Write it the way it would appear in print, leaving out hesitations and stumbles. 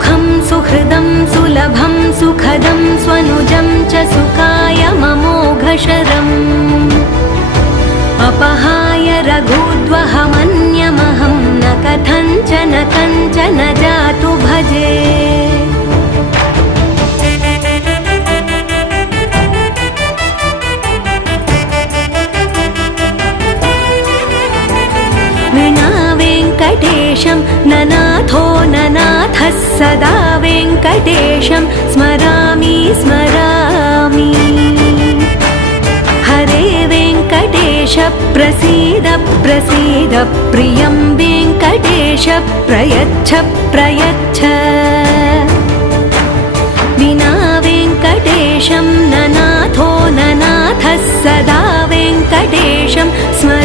सुखं सुहृदं सुलभं सुखदं स्वनुजं च सुखाय ममोघशरम् अपहाय रघुद्वहमन्यमहं न कथञ्चन कञ्चन जातु भजे विना वेङ्कटेशं ननाथो ननाथः सदा वेङ्कटेशं स्मरामि स्मरामि हरे वेङ्कटेश प्रसीद प्रसीद प्रियं वेङ्कटेश प्रयच्छ प्रयच्छ विना वेङ्कटेशं ननाथो ननाथः सदा वेङ्कटेशं स्मरामि